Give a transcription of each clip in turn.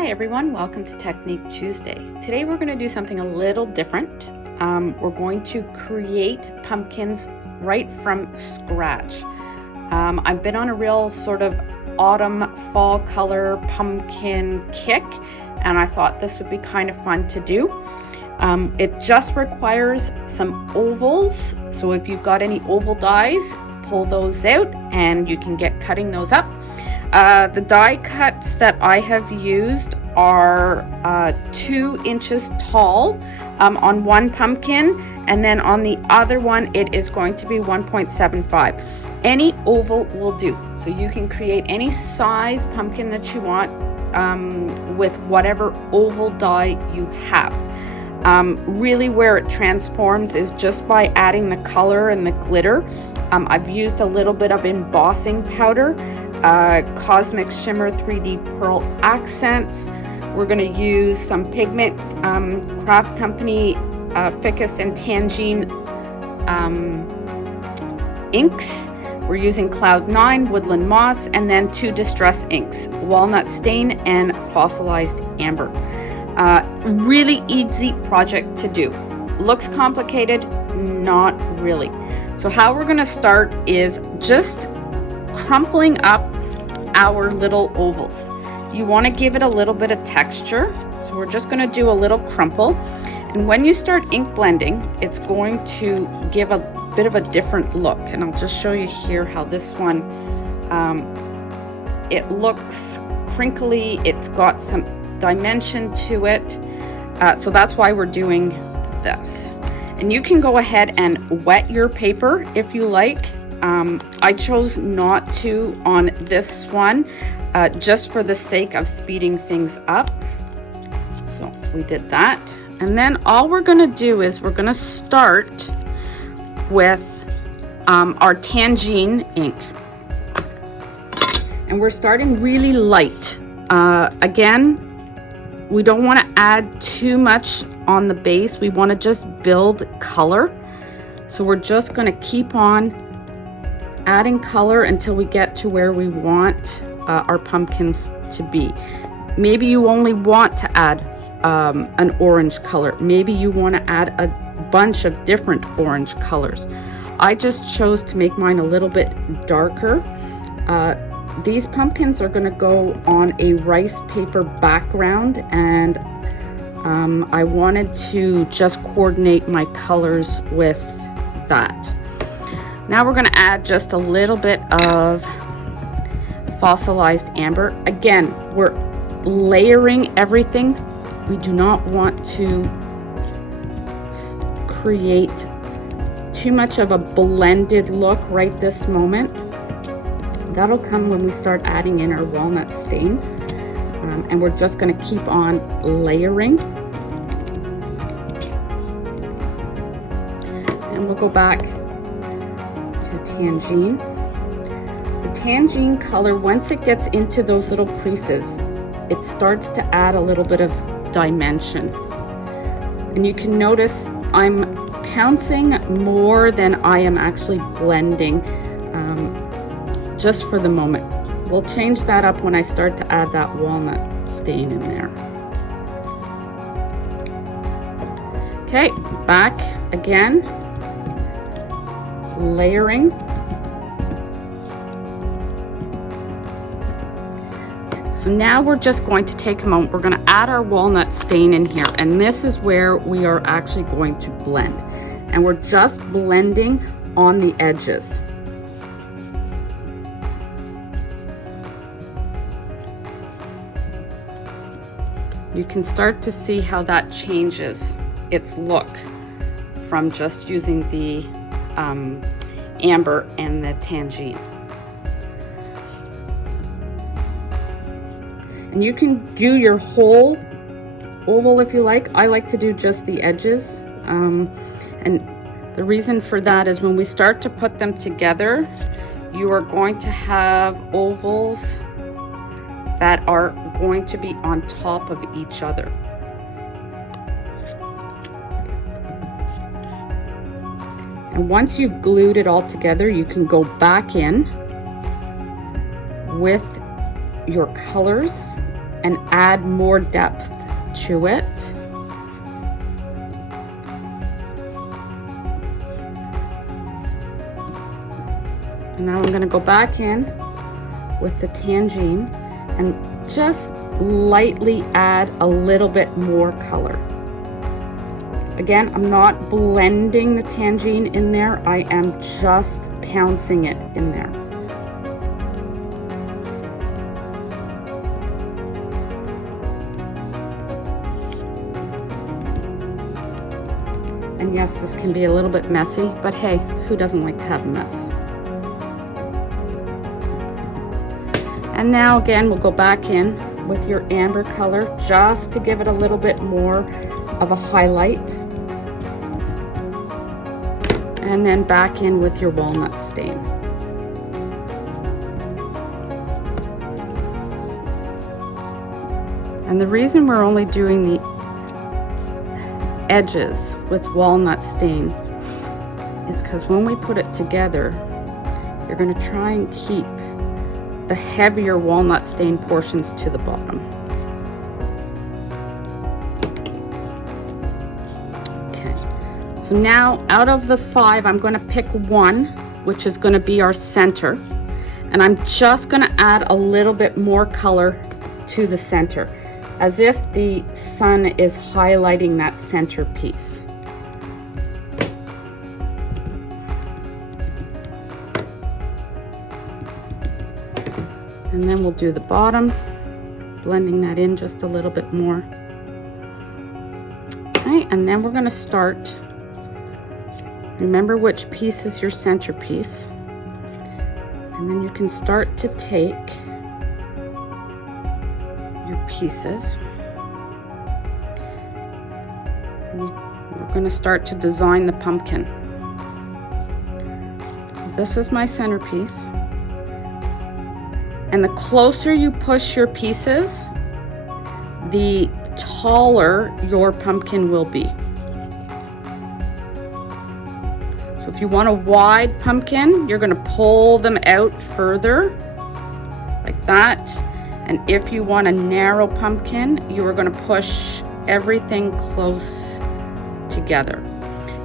Hi everyone, welcome to Technique Tuesday. Today we're going to do something a little different. We're going to create pumpkins right from scratch. I've been on a real sort of autumn fall color pumpkin kick, and I thought this would be kind of fun to do. It just requires some ovals, so if you've got any oval dies, pull those out and you can get cutting those up. The die cuts that I have used are 2 inches tall on one pumpkin, and then on the other one it is going to be 1.75. Any oval will do, so you can create any size pumpkin that you want with whatever oval die you have. Really where it transforms is just by adding the color and the glitter. I've used a little bit of embossing powder, Cosmic Shimmer 3D Pearl Accents. We're going to use some pigment, Kraft Company Ficus and Tangine inks. We're using Cloud 9, Woodland Moss, and then 2 distress inks, Walnut Stain and Fossilized Amber. Really easy project to do. Looks complicated? Not really. So how we're going to start is just crumpling up our little ovals. You want to give it a little bit of texture, so we're just going to do a little crumple. And when you start ink blending, it's going to give a bit of a different look, and I'll just show you here how this one it looks crinkly. It's got some dimension to it, so that's why we're doing this. And you can go ahead and wet your paper if you like. I chose not to on this one, just for the sake of speeding things up. So we did that. And then all we're going to do is we're going to start with our Tangine ink. And we're starting really light. Again, we don't want to add too much on the base. We want to just build color. So we're just going to keep on adding color until we get to where we want our pumpkins to be. Maybe you only want to add an orange color. Maybe you want to add a bunch of different orange colors. I just chose to make mine a little bit darker. These pumpkins are going to go on a rice paper background, and I wanted to just coordinate my colors with that. Now we're going to add just a little bit of fossilized amber. Again, we're layering everything. We do not want to create too much of a blended look right this moment. That'll come when we start adding in our walnut stain. And we're just going to keep on layering. And we'll go back to Tangine. The Tangine color, once it gets into those little creases, it starts to add a little bit of dimension. And you can notice I'm pouncing more than I am actually blending, just for the moment. We'll change that up when I start to add that walnut stain in there. Okay, back again, layering. So now we're just going to take a moment. We're going to add our walnut stain in here, and this is where we are actually going to blend. And we're just blending on the edges. You can start to see how that changes its look from just using the amber and the Tangine. And you can do your whole oval if you like. I like to do just the edges. And the reason for that is when we start to put them together, you are going to have ovals that are going to be on top of each other. And once you've glued it all together, you can go back in with your colors and add more depth to it. And now I'm going to go back in with the tangine and just lightly add a little bit more color. Again, I'm not blending the tangine in there, I am just pouncing it in there. And yes, this can be a little bit messy, but hey, who doesn't like to have a mess? And now again, we'll go back in with your amber color just to give it a little bit more of a highlight. And then back in with your walnut stain. And the reason we're only doing the edges with walnut stain is because when we put it together, you're going to try and keep the heavier walnut stain portions to the bottom. So now out of the 5, I'm going to pick one, which is going to be our center. And I'm just going to add a little bit more color to the center, as if the sun is highlighting that center piece. And then we'll do the bottom, blending that in just a little bit more. Okay, and then we're going to start. Remember which piece is your centerpiece, and then you can start to take your pieces. And we're going to start to design the pumpkin. So this is my centerpiece, and the closer you push your pieces, the taller your pumpkin will be. If you want a wide pumpkin, you're going to pull them out further like that. And if you want a narrow pumpkin, you are going to push everything close together.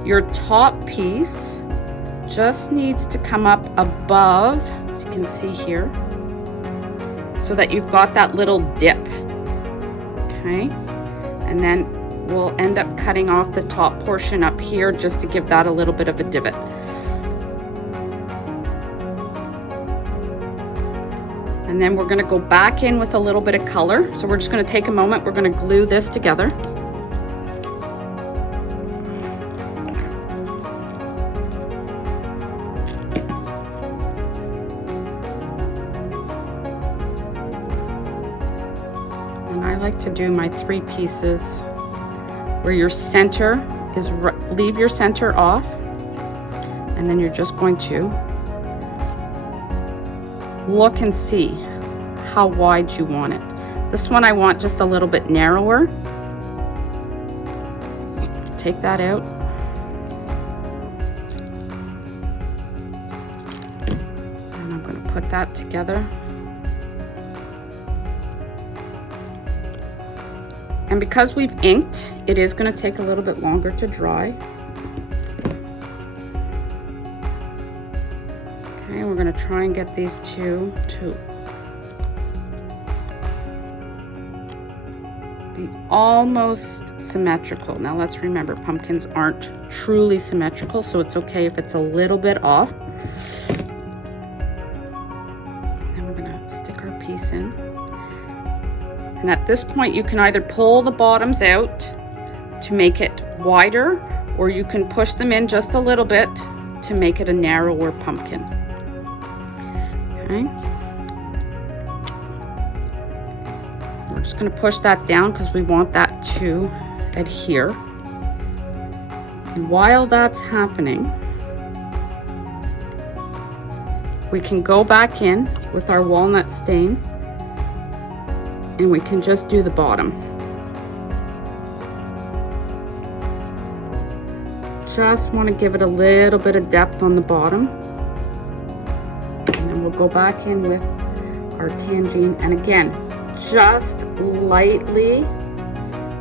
Your top piece just needs to come up above, as you can see here, so that you've got that little dip. Okay, and then we'll end up cutting off the top portion up here just to give that a little bit of a divot. And then we're going to go back in with a little bit of color. So we're just going to take a moment, we're going to glue this together. And I like to do my 3 pieces where your center is, leave your center off, and then you're just going to look and see how wide you want it. This one I want just a little bit narrower. Take that out. And I'm going to put that together. And because we've inked, it is going to take a little bit longer to dry. Okay, we're going to try and get these two to be almost symmetrical. Now let's remember, pumpkins aren't truly symmetrical, so it's okay if it's a little bit off. And we're going to stick our piece in. And at this point, you can either pull the bottoms out to make it wider, or you can push them in just a little bit to make it a narrower pumpkin. Okay. We're just going to push that down because we want that to adhere. And while that's happening, we can go back in with our walnut stain, and we can just do the bottom. Just want to give it a little bit of depth on the bottom. And then we'll go back in with our tangine. And again, just lightly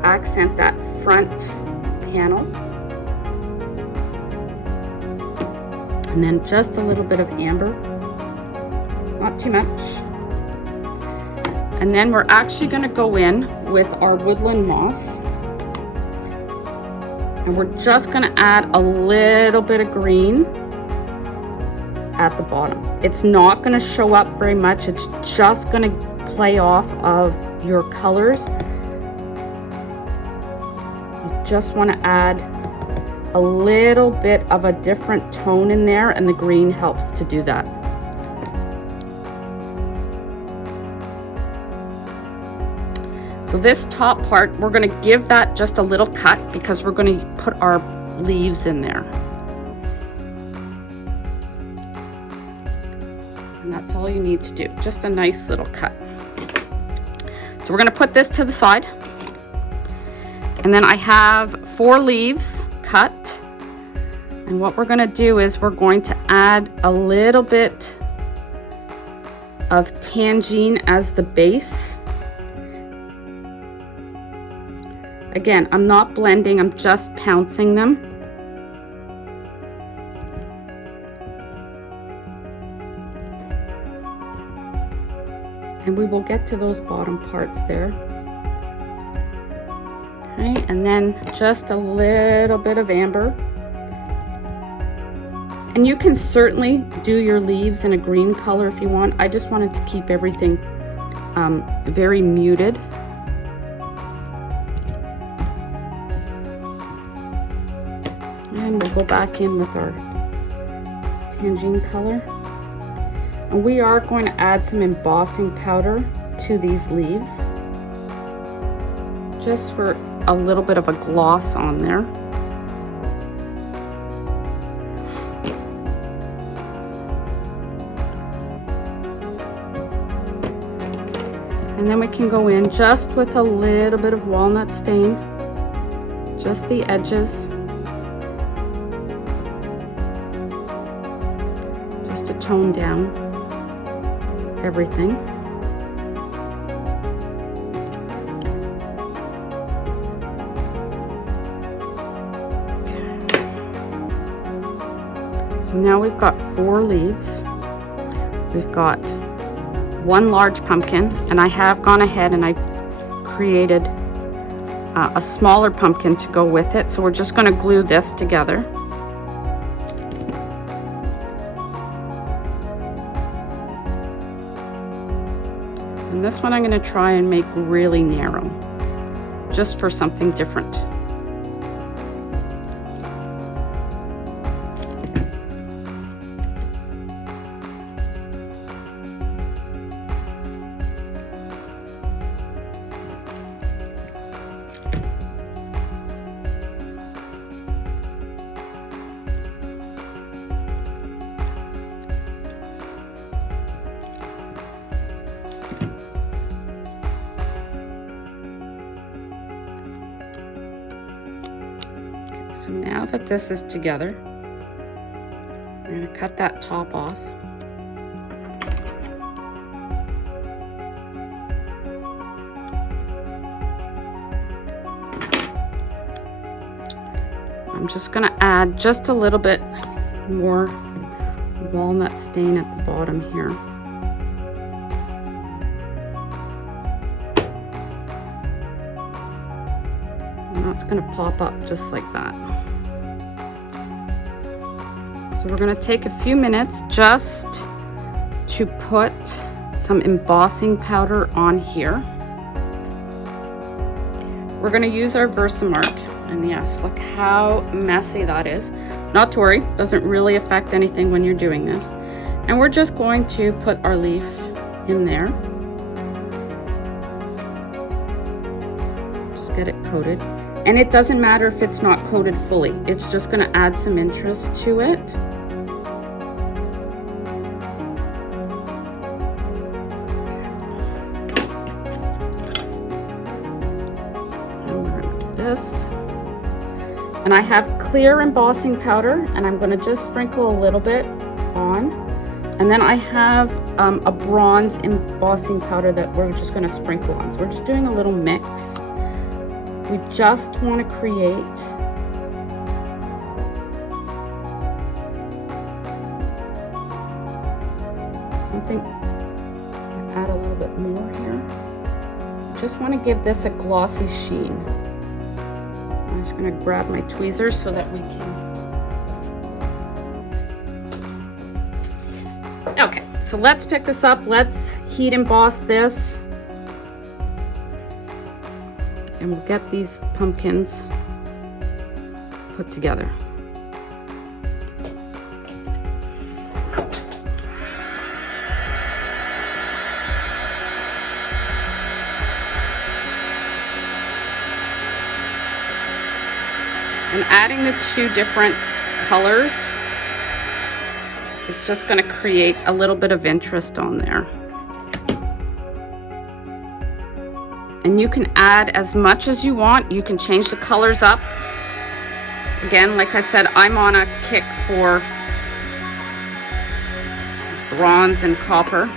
accent that front panel. And then just a little bit of amber, not too much. And then we're actually going to go in with our woodland moss. And we're just going to add a little bit of green at the bottom. It's not going to show up very much. It's just going to play off of your colors. You just want to add a little bit of a different tone in there, and the green helps to do that. So this top part, we're going to give that just a little cut because we're going to put our leaves in there. And that's all you need to do, just a nice little cut. So we're going to put this to the side. And then I have 4 leaves cut. And what we're going to do is we're going to add a little bit of tangine as the base. Again, I'm not blending, I'm just pouncing them. And we will get to those bottom parts there. Okay, and then just a little bit of amber. And you can certainly do your leaves in a green color if you want. I just wanted to keep everything very muted. And we'll go back in with our tangine color. And we are going to add some embossing powder to these leaves, just for a little bit of a gloss on there. And then we can go in just with a little bit of walnut stain, just the edges, just to tone down everything. So now we've got 4 leaves. We've got 1 large pumpkin, and I have gone ahead and I've created a smaller pumpkin to go with it. So we're just going to glue this together. And this one I'm going to try and make really narrow, just for something different. So now that this is together, I'm going to cut that top off. I'm just going to add just a little bit more walnut stain at the bottom here. And that's going to pop up just like that. So we're going to take a few minutes just to put some embossing powder on here. We're going to use our Versamark, and yes, look how messy that is. Not to worry, doesn't really affect anything when you're doing this. And we're just going to put our leaf in there. Just get it coated. And it doesn't matter if it's not coated fully. It's just going to add some interest to it. And I have clear embossing powder, and I'm going to just sprinkle a little bit on. And then I have a bronze embossing powder that we're just going to sprinkle on. So we're just doing a little mix. We just want to create something. Add a little bit more here. Just want to give this a glossy sheen. I'm just going to grab my tweezers so that we can. Okay, so let's pick this up. Let's heat emboss this. And we'll get these pumpkins put together. And adding the two different colors is just going to create a little bit of interest on there. And you can add as much as you want. You can change the colors up. Again, like I said, I'm on a kick for bronze and copper.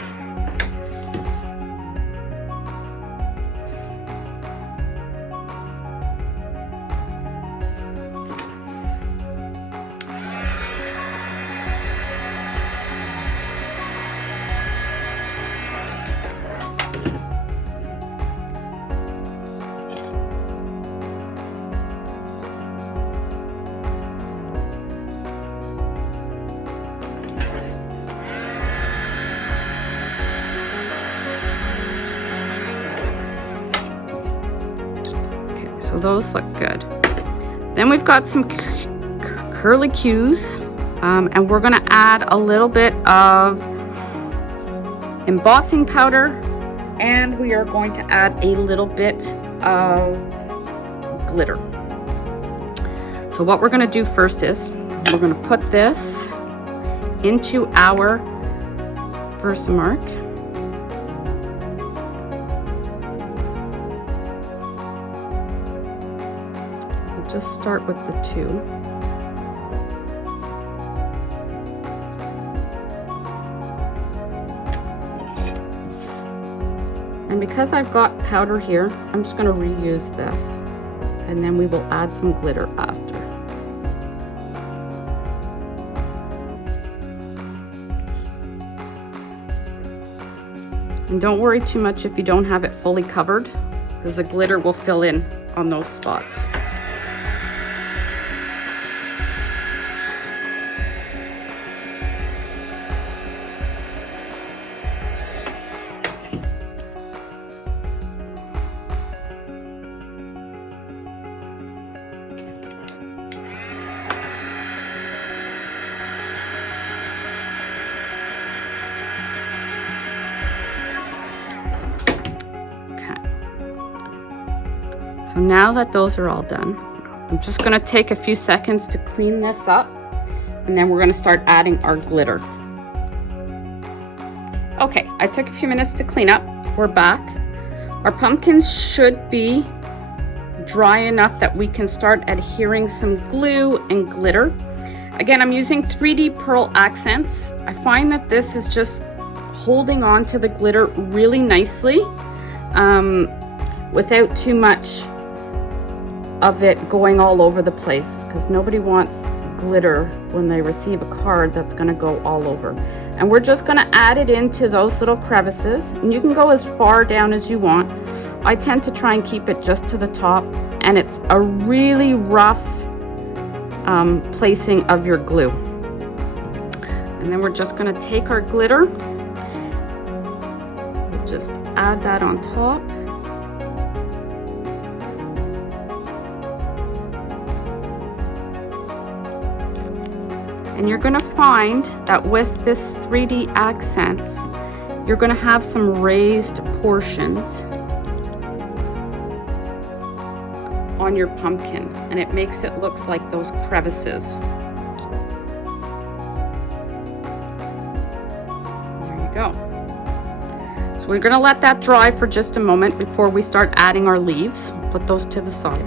So those look good. Then we've got some curly cues, and we're gonna add a little bit of embossing powder, and we are going to add a little bit of glitter. So what we're gonna do first is we're gonna put this into our Versamark. Just start with the two. And because I've got powder here, I'm just going to reuse this, and then we will add some glitter after. And don't worry too much if you don't have it fully covered, because the glitter will fill in on those spots. So now that those are all done, I'm just going to take a few seconds to clean this up, and then we're going to start adding our glitter. Okay, I took a few minutes to clean up. We're back. Our pumpkins should be dry enough that we can start adhering some glue and glitter. Again, I'm using 3D pearl accents. I find that this is just holding on to the glitter really nicely without too much of it going all over the place, because nobody wants glitter when they receive a card that's going to go all over. And we're just going to add it into those little crevices, and you can go as far down as you want. I tend to try and keep it just to the top, and it's a really rough placing of your glue. And then we're just going to take our glitter, just add that on top. And you're going to find that with this 3D accents, you're going to have some raised portions on your pumpkin, and it makes it look like those crevices. There you go. So we're going to let that dry for just a moment before we start adding our leaves. Put those to the side.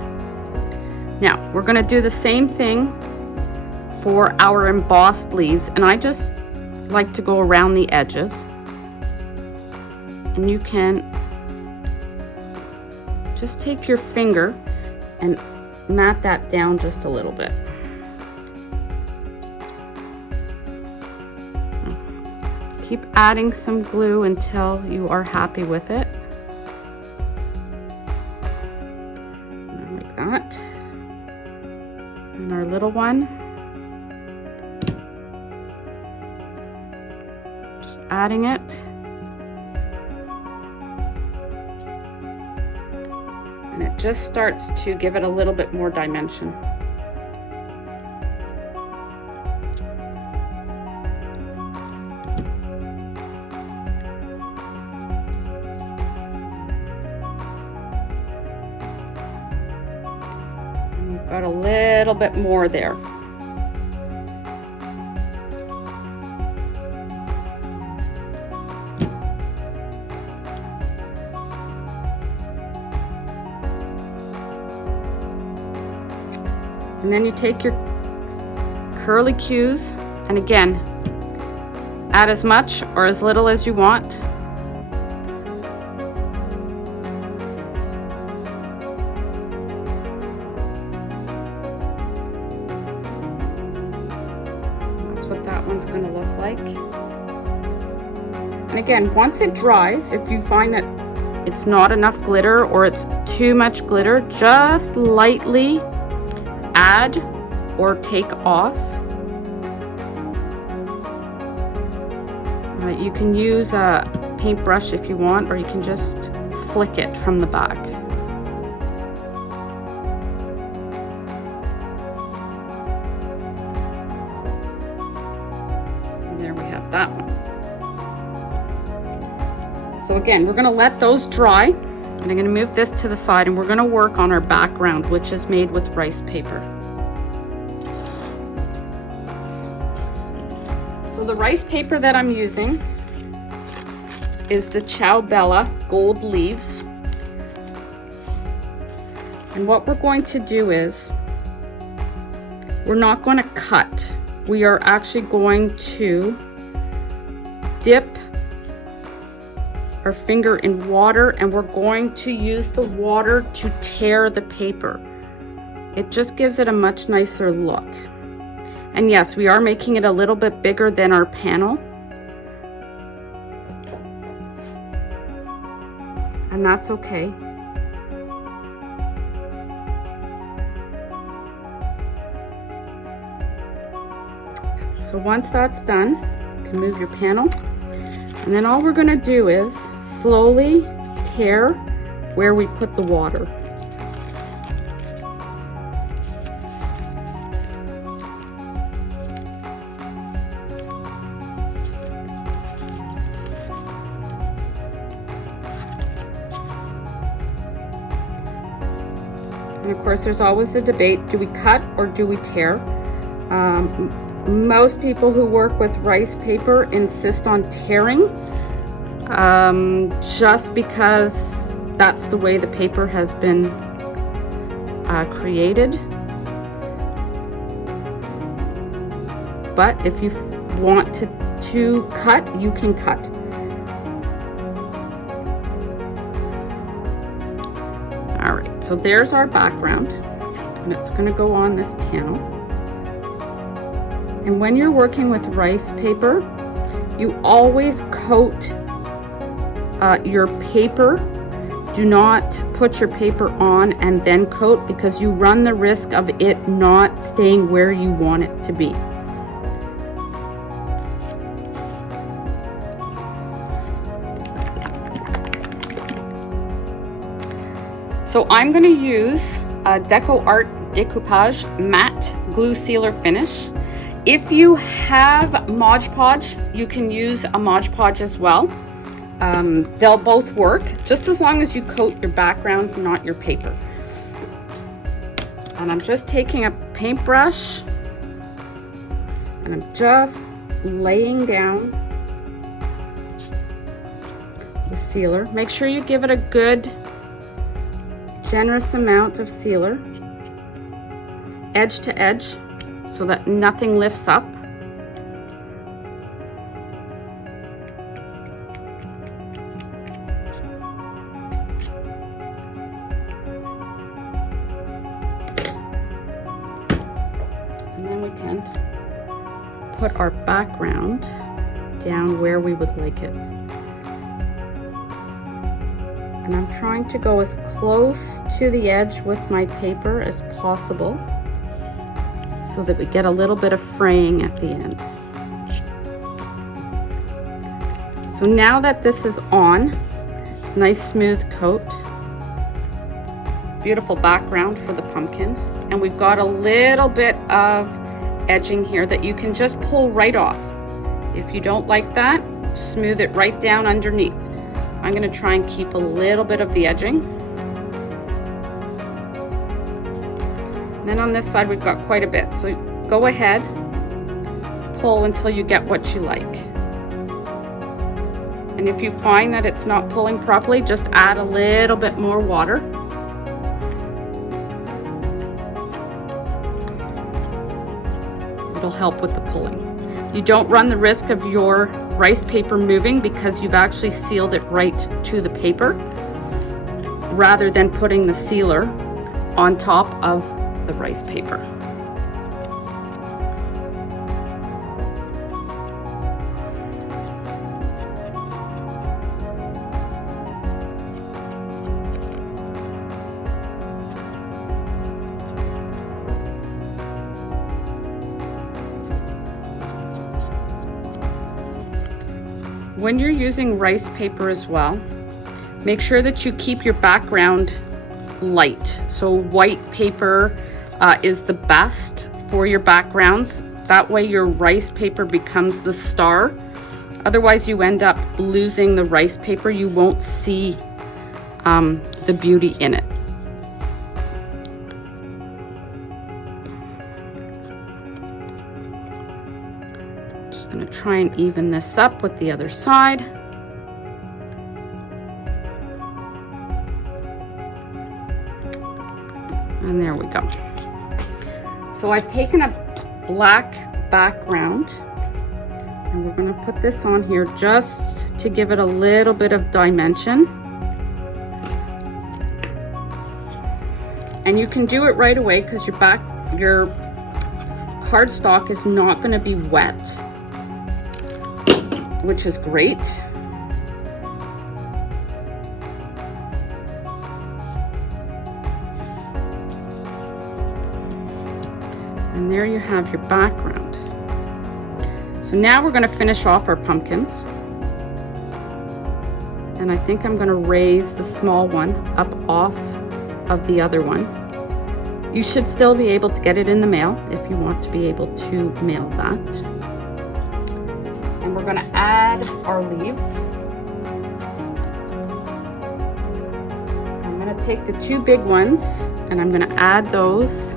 Now we're going to do the same thing for our embossed leaves, and I just like to go around the edges. and you can just take your finger and mat that down just a little bit. Keep adding some glue until you are happy with it. Like that. And our little one. Just adding it. And it just starts to give it a little bit more dimension. And we've got a little bit more there. And then you take your curly cues, and again, add as much or as little as you want. That's what that one's going to look like. And again, once it dries, if you find that it's not enough glitter or it's too much glitter, just lightly add or take off. You can use a paintbrush if you want, or you can just flick it from the back. And there we have that one. So again, we're going to let those dry. And I'm going to move this to the side, and we're going to work on our background, which is made with rice paper. So the rice paper that I'm using is the Ciao Bella Gold Leaves. And what we're going to do is, we're not going to cut. We are actually going to dip our finger in water, and we're going to use the water to tear the paper. It just gives it a much nicer look. And yes, we are making it a little bit bigger than our panel. And that's okay. So once that's done, you can move your panel. And then all we're going to do is slowly tear where we put the water. And of course, there's always a debate, do we cut or do we tear? Most people who work with rice paper insist on tearing, just because that's the way the paper has been created. But if you want to cut, you can cut. All right, so there's our background, and it's going to go on this panel. And when you're working with rice paper, you always coat your paper. Do not put your paper on and then coat, because you run the risk of it not staying where you want it to be. So I'm going to use a Deco Art Decoupage Matte Glue Sealer Finish. If you have Mod Podge, you can use a Mod Podge as well. They'll both work, just as long as you coat your background, not your paper. And I'm just taking a paintbrush, and I'm just laying down the sealer. Make sure you give it a good, generous amount of sealer, edge to edge, so that nothing lifts up. put our background down where we would like it. And I'm trying to go as close to the edge with my paper as possible so that we get a little bit of fraying at the end. So now that this is on, it's a nice smooth coat. Beautiful background for the pumpkins. And we've got a little bit of edging here that you can just pull right off. If you don't like that, smooth it right down underneath. I'm going to try and keep a little bit of the edging. And then on this side we've got quite a bit. So go ahead, pull until you get what you like. And if you find that it's not pulling properly, just add a little bit more water. It'll help with the pulling. You don't run the risk of your rice paper moving because you've actually sealed it right to the paper rather than putting the sealer on top of the rice paper. When you're using rice paper as well, make sure that you keep your background light. So white paper is the best for your backgrounds. That way your rice paper becomes the star. Otherwise you end up losing the rice paper. You won't see the beauty in it. Going to try and even this up with the other side. And there we go. So I've taken a black background and we're going to put this on here just to give it a little bit of dimension. And you can do it right away because your cardstock is not going to be wet, which is great. And there you have your background. So now we're going to finish off our pumpkins. And I think I'm going to raise the small one up off of the other one. You should still be able to get it in the mail if you want to be able to mail that. And we're going to add our leaves. I'm going to take the two big ones and I'm going to add those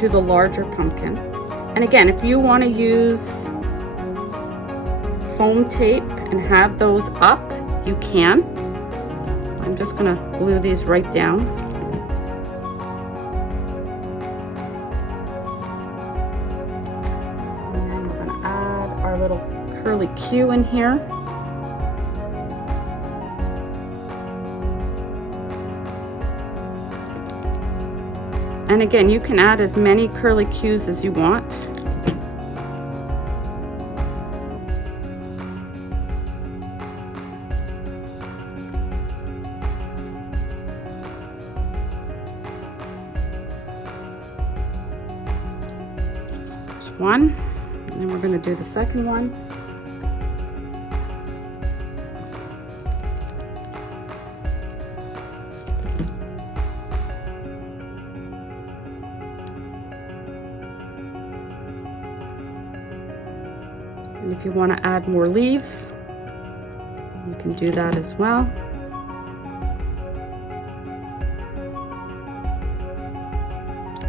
to the larger pumpkin. And again, if you want to use foam tape and have those up, you can. I'm just going to glue these right down. Little curly Q in here. And again, you can add as many curly Qs as you want. Just one. And then we're going to do the second one. And if you want to add more leaves, you can do that as well.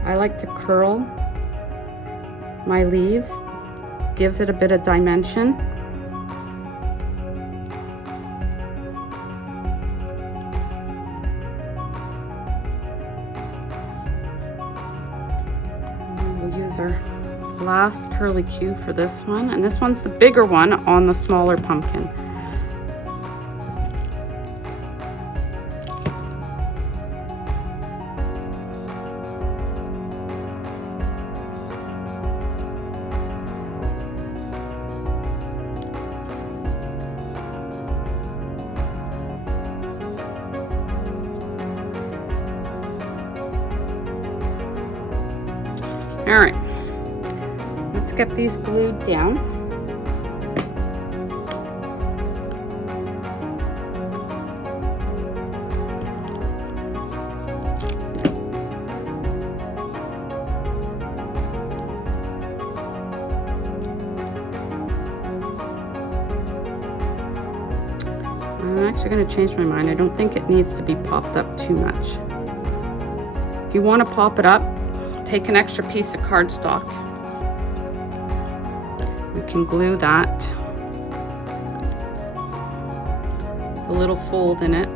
I like to curl my leaves. Gives it a bit of dimension. And we'll use our last curly Q for this one, and this one's the bigger one on the smaller pumpkin. All right, let's get these glued down. I'm actually going to change my mind. I don't think it needs to be popped up too much. If you want to pop it up, take an extra piece of cardstock. You can glue that, a little fold in it.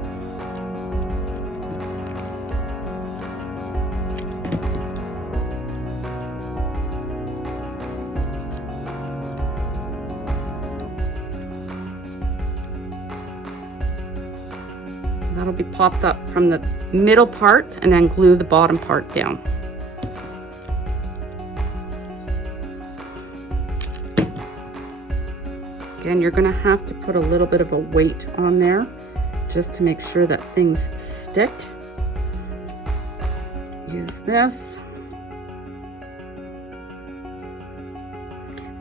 That'll be popped up from the middle part, and then glue the bottom part down. Again, you're going to have to put a little bit of a weight on there just to make sure that things stick. Use this.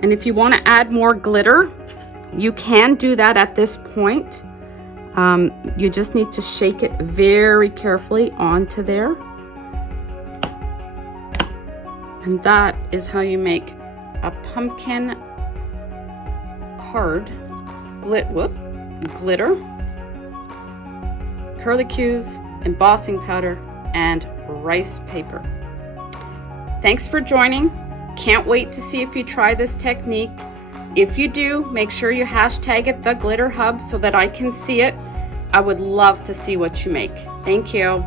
And if you want to add more glitter, you can do that at this point. You just need to shake it very carefully onto there. And that is how you make a pumpkin card. Glitter, curlicues, embossing powder, and rice paper. Thanks for joining. Can't wait to see if you try this technique. If you do, make sure you hashtag it The Glitter Hub so that I can see it. I would love to see what you make. Thank you.